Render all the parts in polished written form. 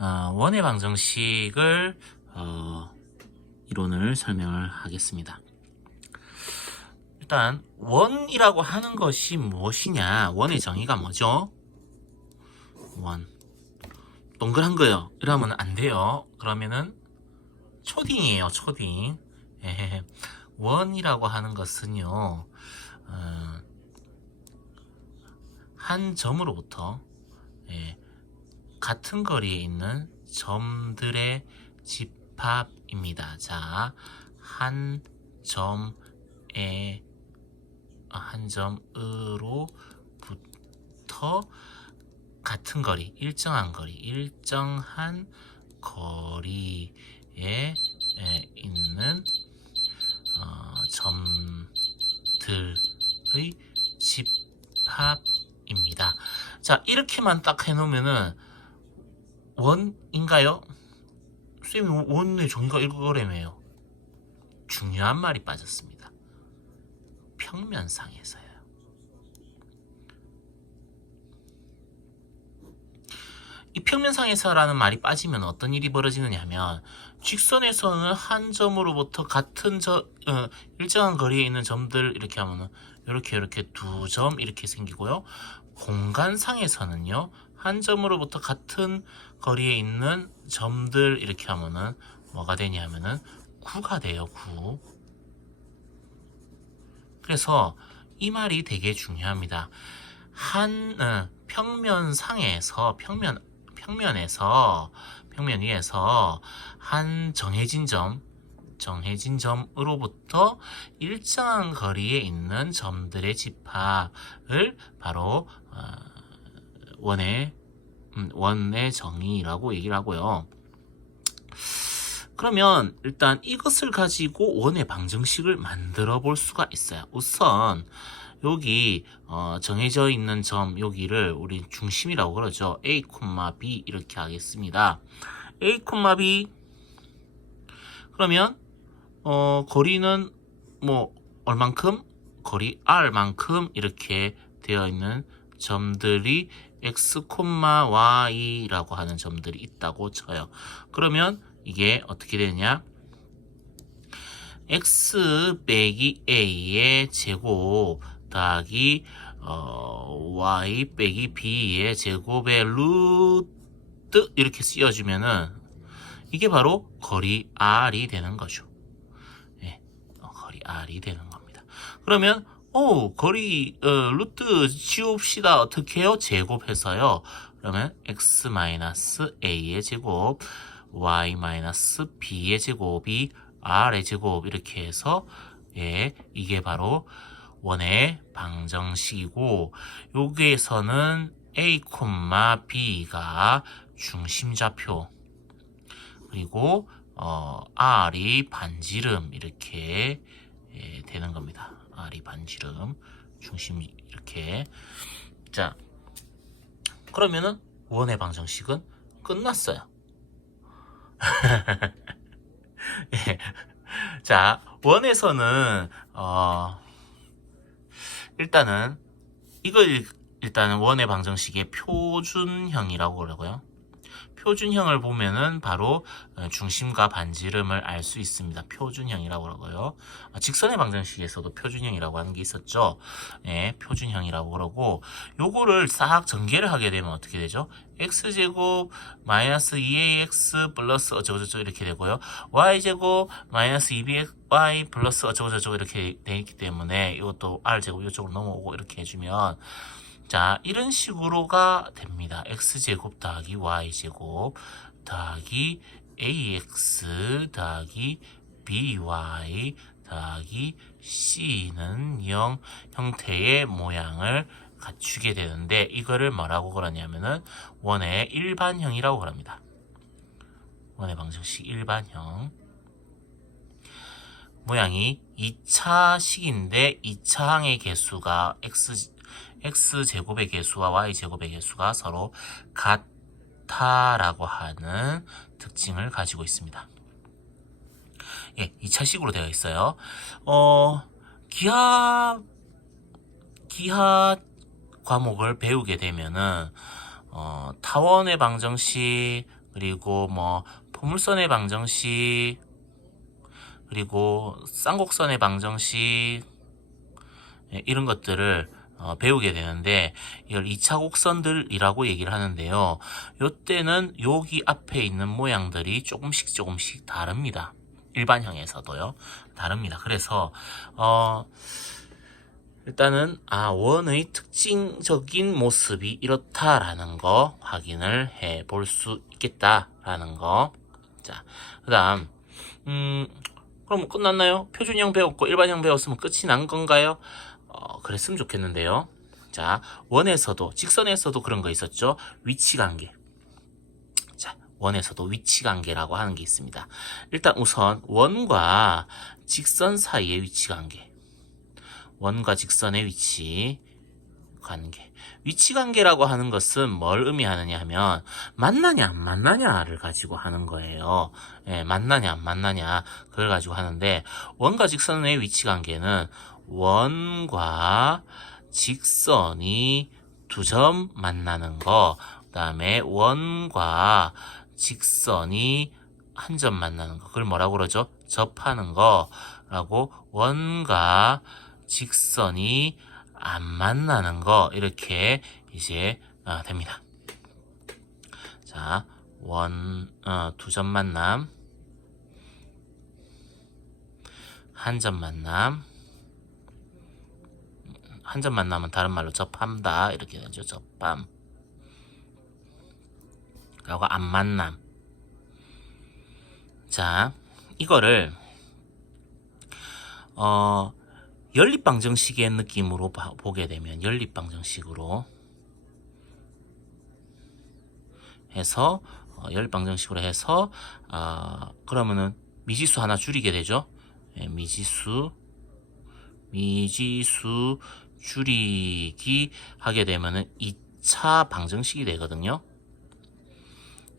원의 방정식을 이론을 설명을 하겠습니다. 일단 원이라고 하는 것이 무엇이냐? 원의 정의가 뭐죠? 원 동그란 거요. 이러면 안 돼요. 그러면은 초딩이에요. 초딩. 원이라고 하는 것은요, 한 점으로부터 같은 거리에 있는 점들의 집합입니다. 자, 한 점으로부터 같은 거리, 일정한 거리에 있는 점들의 집합입니다. 자, 이렇게만 딱 해놓으면은 원인가요? 쌤이 원의 정의가 이거라며요. 중요한 말이 빠졌습니다. 평면상에서요. 이 평면상에서라는 말이 빠지면 어떤 일이 벌어지느냐 하면, 직선에서는 한 점으로부터 같은 일정한 거리에 있는 점들 이렇게 하면은 이렇게 두 점 이렇게 생기고요. 공간상에서는요, 한 점으로부터 같은 거리에 있는 점들 이렇게 하면은 뭐가 되냐 하면은 9가 돼요. 9. 그래서 이 말이 되게 중요합니다. 평면상에서 평면 위에서 한 정해진 점으로부터 일정한 거리에 있는 점들의 집합을 바로 원의 정의라고 얘기를 하고요. 그러면 일단 이것을 가지고 원의 방정식을 만들어 볼 수가 있어요. 우선 여기 정해져 있는 점, 여기를 우리 중심이라고 그러죠. A, B 이렇게 하겠습니다. A, B. 그러면 거리는 뭐 얼만큼? 거리 R만큼 이렇게 되어 있는 점들이 X, Y라고 하는 점들이 있다고 쳐요. 그러면 이게 어떻게 되느냐? X 빼기 A의 제곱 더하기 Y 빼기 B의 제곱의 루트 이렇게 씌워주면은 이게 바로 거리 R이 되는 거죠. 거리 R이 되는 겁니다. 그러면 거리 루트 지웁시다. 어떻게 해요? 제곱해서요. 그러면 X-A의 제곱 Y-B의 제곱이 R의 제곱 이렇게 해서 이게 바로 원의 방정식이고, 여기에서는 A, B가 중심좌표, 그리고 R이 반지름 이렇게 되는 겁니다. R이 반지름, 중심 이렇게. 자, 그러면은 원의 방정식은 끝났어요. 자, 원에서는 일단은 이걸 일단은 원의 방정식의 표준형이라고 그러고요. 표준형을 보면은 바로 중심과 반지름을 알 수 있습니다. 표준형이라고 그러고요. 직선의 방정식에서도 표준형이라고 하는 게 있었죠. 표준형이라고 그러고, 요거를 싹 전개를 하게 되면 어떻게 되죠? x제곱 마이너스 2ax 플러스 어쩌고저쩌고 이렇게 되고요. y제곱 마이너스 2by 플러스 어쩌고저쩌고 이렇게 돼 있기 때문에 이것도 r제곱 이쪽으로 넘어오고 이렇게 해주면, 자, 이런 식으로가 됩니다. x제곱 더하기 y제곱 더하기 ax 더하기 by 더하기 c는 0 형태의 모양을 갖추게 되는데, 이거를 뭐라고 그러냐면은 원의 일반형이라고 그럽니다. 원의 방정식 일반형. 모양이 2차식인데 2차항의 개수가 x제곱의 개수와 y제곱의 개수가 서로 같다라고 하는 특징을 가지고 있습니다. 2차식으로 되어 있어요. 기하 과목을 배우게 되면은 타원의 방정식, 그리고 뭐 포물선의 방정식, 그리고 쌍곡선의 방정식, 이런 것들을 배우게 되는데 이걸 2차 곡선들이라고 얘기를 하는데요. 요때는 여기 앞에 있는 모양들이 조금씩 다릅니다. 일반형에서도요. 다릅니다. 그래서 일단은 원의 특징적인 모습이 이렇다라는 거 확인을 해 볼 수 있겠다라는 거. 자, 그다음 그럼 끝났나요? 표준형 배웠고 일반형 배웠으면 끝이 난 건가요? 그랬으면 좋겠는데요. 자, 원에서도 직선에서도 그런 거 있었죠. 위치관계. 자, 원에서도 위치관계라고 하는 게 있습니다. 일단 우선 원과 직선 사이의 위치관계. 원과 직선의 위치 관계. 위치 관계라고 하는 것은 뭘 의미하느냐 하면 만나냐 안 만나냐를 가지고 하는 거예요. 예, 만나냐 안 만나냐 그걸 가지고 하는데 원과 직선의 위치 관계는 원과 직선이 두 점 만나는 거, 그다음에 원과 직선이 한 점 만나는 거, 그걸 뭐라고 그러죠? 접하는 거라고, 원과 직선이 안 만나는 거, 이렇게 이제 됩니다. 자, 두 점 만남, 한 점 만남, 한 점 만남은 다른 말로 접함다 이렇게 되죠. 접함. 그리고 안 만남. 자, 이거를 연립방정식의 느낌으로 보게 되면, 연립방정식으로 해서 연립방정식으로 해서 그러면은 미지수 하나 줄이게 되죠. 예, 미지수 줄이기 하게 되면은 2차 방정식이 되거든요.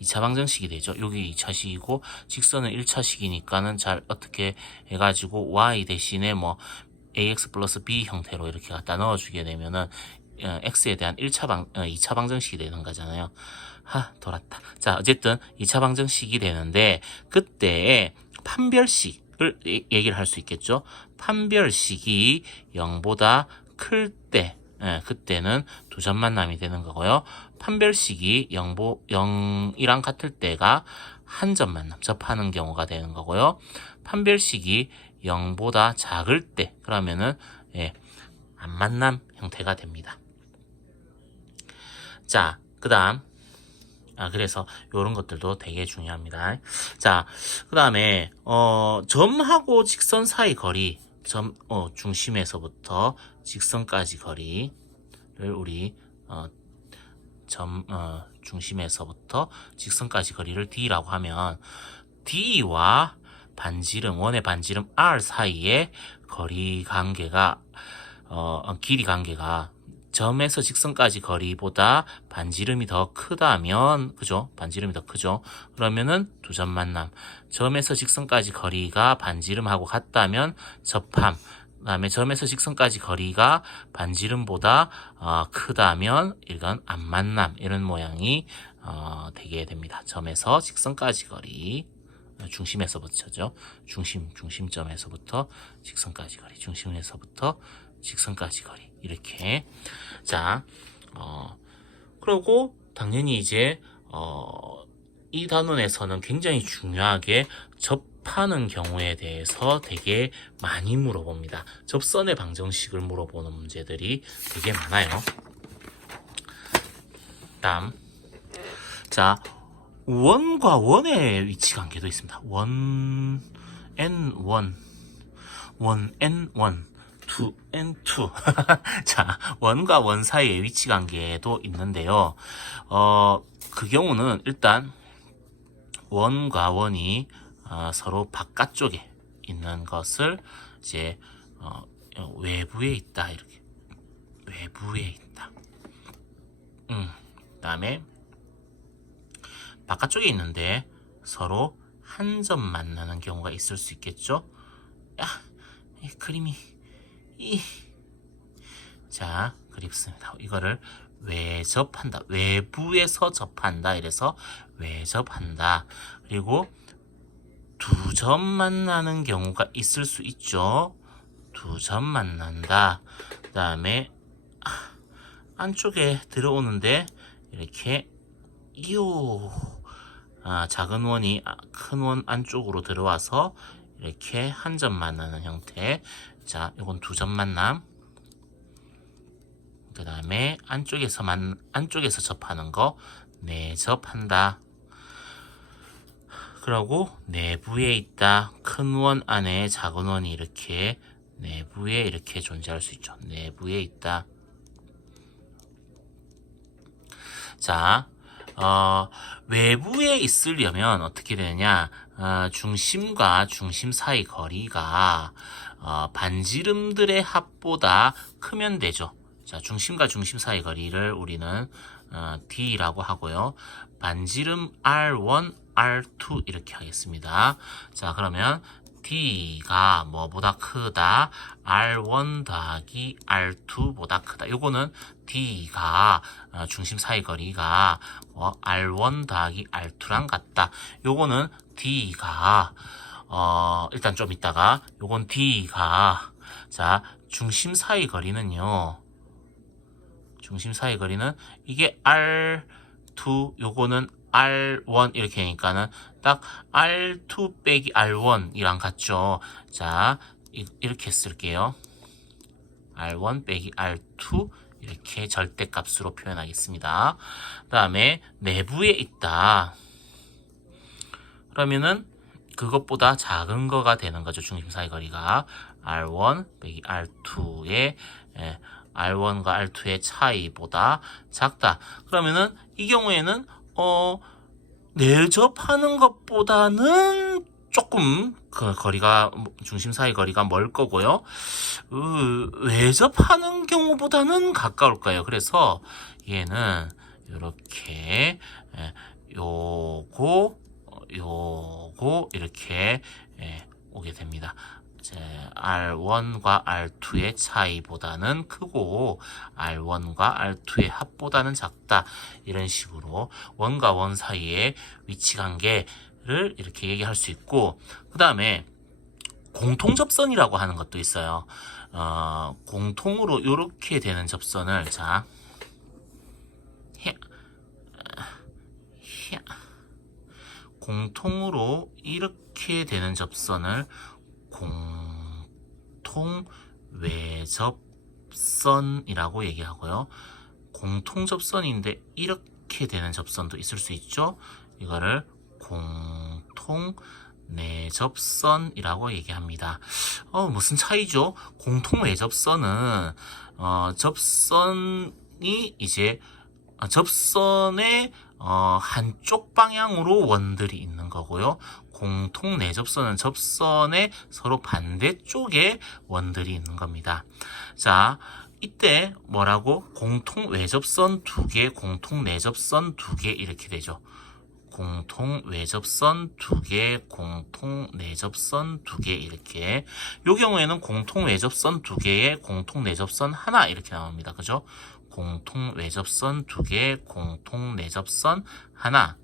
2차 방정식이 되죠. 여기 2차식이고 직선은 1차식이니까는 잘 어떻게 해가지고 y 대신에 뭐 ax 플러스 b 형태로 이렇게 갖다 넣어주게 되면은 x에 대한 2차 방정식이 되는 거잖아요. 돌았다. 자, 어쨌든 2차 방정식이 되는데 그때 판별식을 얘기를 할 수 있겠죠. 판별식이 0보다 클 때, 그때는 두 점 만남이 되는 거고요. 판별식이 0이랑 같을 때가 한 점 만남, 접하는 경우가 되는 거고요. 판별식이 0보다 작을 때, 그러면은 안 만남 형태가 됩니다. 자, 그 다음 그래서 이런 것들도 되게 중요합니다. 자, 그 다음에 점하고 직선 사이 거리, 중심에서부터 직선까지 거리를 우리 중심에서부터 직선까지 거리를 D라고 하면 D와 반지름, 원의 반지름 R 사이의 거리 관계가 길이 관계가 점에서 직선까지 거리보다 반지름이 더 크다면, 그죠? 반지름이 더 크죠? 그러면은 두 점 만남. 점에서 직선까지 거리가 반지름하고 같다면 접함. 그 다음에 점에서 직선까지 거리가 반지름보다 크다면 이건 안 만남. 이런 모양이 되게 됩니다. 점에서 직선까지 거리. 중심에서부터죠. 중심점에서부터 직선까지 거리. 중심에서부터 직선까지 거리. 이렇게. 자, 그리고 당연히 이제 이 단원에서는 굉장히 중요하게 접하는 경우에 대해서 되게 많이 물어봅니다. 접선의 방정식을 물어보는 문제들이 되게 많아요. 다음, 자, 원과 원의 위치 관계도 있습니다. 원 n1, 2 n2. 자, 원과 원 사이의 위치 관계도 있는데요. 그 경우는 일단 원과 원이 서로 바깥쪽에 있는 것을 이제 외부에 있다, 이렇게 외부에 있다. 그다음에 바깥쪽에 있는데 서로 한 점 만나는 경우가 있을 수 있겠죠. 이 그림이 자, 그립습니다. 이거를 외접한다. 외부에서 접한다. 이래서 외접한다. 그리고 두 점 만나는 경우가 있을 수 있죠. 두 점 만난다. 그 다음에 안쪽에 들어오는데 이렇게 작은 원이 큰 원 안쪽으로 들어와서 이렇게 한 점 만나는 형태. 자, 이건 두 점 만남. 그 다음에 안쪽에서 접하는 거 내접한다. 그러고 내부에 있다. 큰 원 안에 작은 원이 이렇게 내부에 이렇게 존재할 수 있죠. 내부에 있다. 자, 외부에 있으려면 어떻게 되느냐? 중심과 중심 사이 거리가 반지름들의 합보다 크면 되죠. 자, 중심과 중심 사이 거리를 우리는 D라고 하고요. 반지름 R1, R2 이렇게 하겠습니다. 자, 그러면 D가 뭐보다 크다? R1 더하기 R2보다 크다. 요거는 D가 중심 사이 거리가 R1 더하기 R2랑 같다. 요거는 D가 일단 좀 있다가 요건 D가 자, 중심 사이 거리는요. 중심 사이 거리는 이게 R2 요거는 R1 이렇게 하니까는 딱 R2 빼기 R1이랑 같죠. 자, 이렇게 쓸게요. R1 빼기 R2 이렇게 절대값으로 표현하겠습니다. 그 다음에 내부에 있다. 그러면은 그것보다 작은 거가 되는 거죠. 중심 사이 거리가 R1 빼기 R2의 R1과 R2의 차이보다 작다. 그러면은 이 경우에는 내접하는 것보다는 조금 그 거리가 중심 사이 거리가 멀 거고요. 외접하는 경우보다는 가까울 거예요. 그래서 얘는 이렇게 요거 이렇게 오게 됩니다. R1과 R2의 차이보다는 크고 R1과 R2의 합보다는 작다. 이런 식으로 원과 원 사이의 위치 관계를 이렇게 얘기할 수 있고, 그 다음에 공통접선이라고 하는 것도 있어요. 공통으로 이렇게 되는 접선을 자 공통으로 이렇게 되는 접선을 공통 외접선이라고 얘기하고요. 공통 접선인데 이렇게 되는 접선도 있을 수 있죠. 이거를 공통 내접선이라고 얘기합니다. 무슨 차이죠? 공통 외접선은 접선이 이제 접선의 한쪽 방향으로 원들이 있는 거고요. 공통 내접선은 접선의 서로 반대쪽에 원들이 있는 겁니다. 자, 이때 뭐라고? 공통 외접선 2개, 공통 내접선 2개 이렇게 되죠. 공통 외접선 2개, 공통 내접선 2개 이렇게. 요 경우에는 공통 외접선 2개에 공통 내접선 하나 이렇게 나옵니다. 그죠? 공통 외접선 2개, 공통 내접선 하나.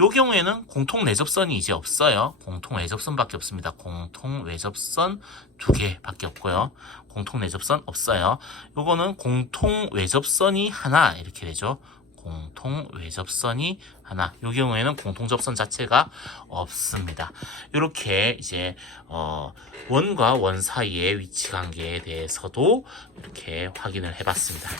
요 경우에는 공통 내접선이 이제 없어요. 공통 외접선밖에 없습니다. 공통 외접선 2개밖에 없고요. 공통 내접선 없어요. 요거는 공통 외접선이 하나 이렇게 되죠. 공통 외접선이 하나. 요 경우에는 공통 접선 자체가 없습니다. 이렇게 이제 원과 원 사이의 위치 관계에 대해서도 이렇게 확인을 해봤습니다.